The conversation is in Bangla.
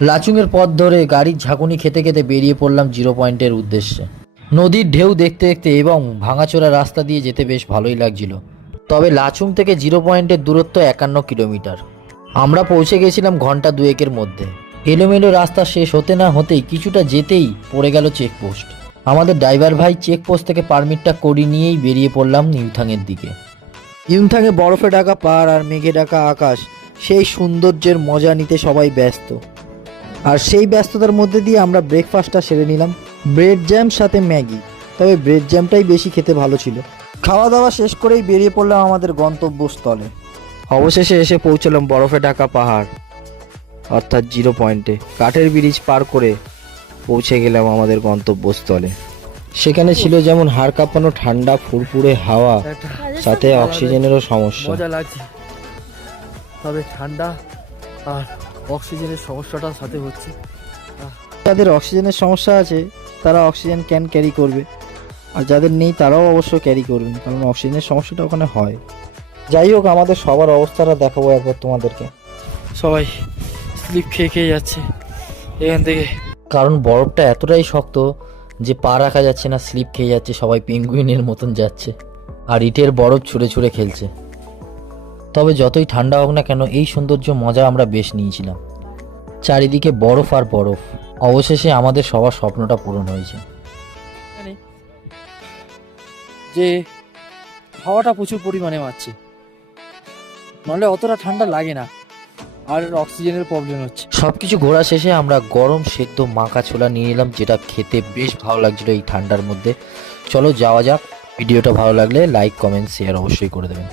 লাচুংয়ের পথ ধরে গাড়ির ঝাঁকুনি খেতে খেতে বেরিয়ে পড়লাম জিরো পয়েন্টের উদ্দেশ্যে। নদীর ঢেউ দেখতে দেখতে এবং ভাঙাচোরা রাস্তা দিয়ে যেতে বেশ ভালোই লাগছিল। তবে লাচুং থেকে জিরো পয়েন্টের দূরত্ব 51 কিলোমিটার। আমরা পৌঁছে গেছিলাম ঘন্টা দুয়েকের মধ্যে। এলোমেলো রাস্তা শেষ হতে না হতেই কিছুটা যেতেই পড়ে গেল চেকপোস্ট। আমাদের ড্রাইভার ভাই চেকপোস্ট থেকে পারমিটটা করিয়ে নিয়েই বেরিয়ে পড়লাম ইউথাংয়ের দিকে। ইউথাংয়ে বরফে ঢাকা পাহাড় আর মেঘে ঢাকা আকাশ, সেই সৌন্দর্যের মজা নিতে সবাই ব্যস্ত। আর সেই ব্যস্ততার মধ্যে দিয়ে আমরা ব্রেকফাস্টটা সেরে নিলাম, ব্রেড জ্যাম সাথে ম্যাগি। তবে ব্রেড জ্যামটাই বেশি খেতে ভালো ছিল। খাওয়া দাওয়া শেষ করেই বেরিয়ে পড়লাম আমাদের গন্তব্যস্থলে। অবশেষে এসে পৌঁছলাম বরফে ঢাকা পাহাড় অর্থাৎ জিরো পয়েন্টে। কাঠের ব্রিজ পার করে পৌঁছে গেলাম আমাদের গন্তব্যস্থলে। সেখানে ছিল যেমন হাড় কাঁপানো ঠান্ডা ফুরফুরে হাওয়া, সাথে অক্সিজেনেরও সমস্যা। মজা লাগছে, তবে ঠান্ডা আর অক্সিজেনের সমস্যাটা সাথে হচ্ছে। যাদের অক্সিজেনের সমস্যা আছে তারা অক্সিজেন ক্যান ক্যারি করবে, আর যাদের নেই তারাও অবশ্য ক্যারি করবেন, কারণ অক্সিজেনের সমস্যাটা ওখানে হয়। যাই হোক, আমাদের সবার অবস্থাটা দেখাবো একবার তোমাদেরকে। সবাই স্লিপ খেয়ে খেয়ে যাচ্ছে এখান থেকে, কারণ বরফটা এতটাই শক্ত যে পা রাখা যাচ্ছে না, স্লিপ খেয়ে যাচ্ছে, সবাই পেঙ্গুইনের মতন যাচ্ছে আর ইটের বরফ ছুঁড়ে ছুঁড়ে খেলছে। তবে যতই ঠান্ডা হোক না কেন, এই সৌন্দর্য মজা আমরা বেশ নিয়েছিলাম। চারিদিকে বরফ আর বরফ। অবশেষে আমাদের সবার স্বপ্নটা পূরণ হয়েছে। যে হাওয়াটা প্রচুর পরিমাণে মারছে, নাহলে অতটা ঠান্ডা লাগে না, আর অক্সিজেনের প্রবলেম হচ্ছে। সবকিছু ঘোরা শেষে আমরা গরম সেদ্ধ মাখা ছোলা নিয়ে নিলাম, যেটা খেতে বেশ ভালো লাগছিল এই ঠান্ডার মধ্যে। চলো যাওয়া যাক। ভিডিওটা ভালো লাগলে লাইক কমেন্ট শেয়ার অবশ্যই করে দেবেন।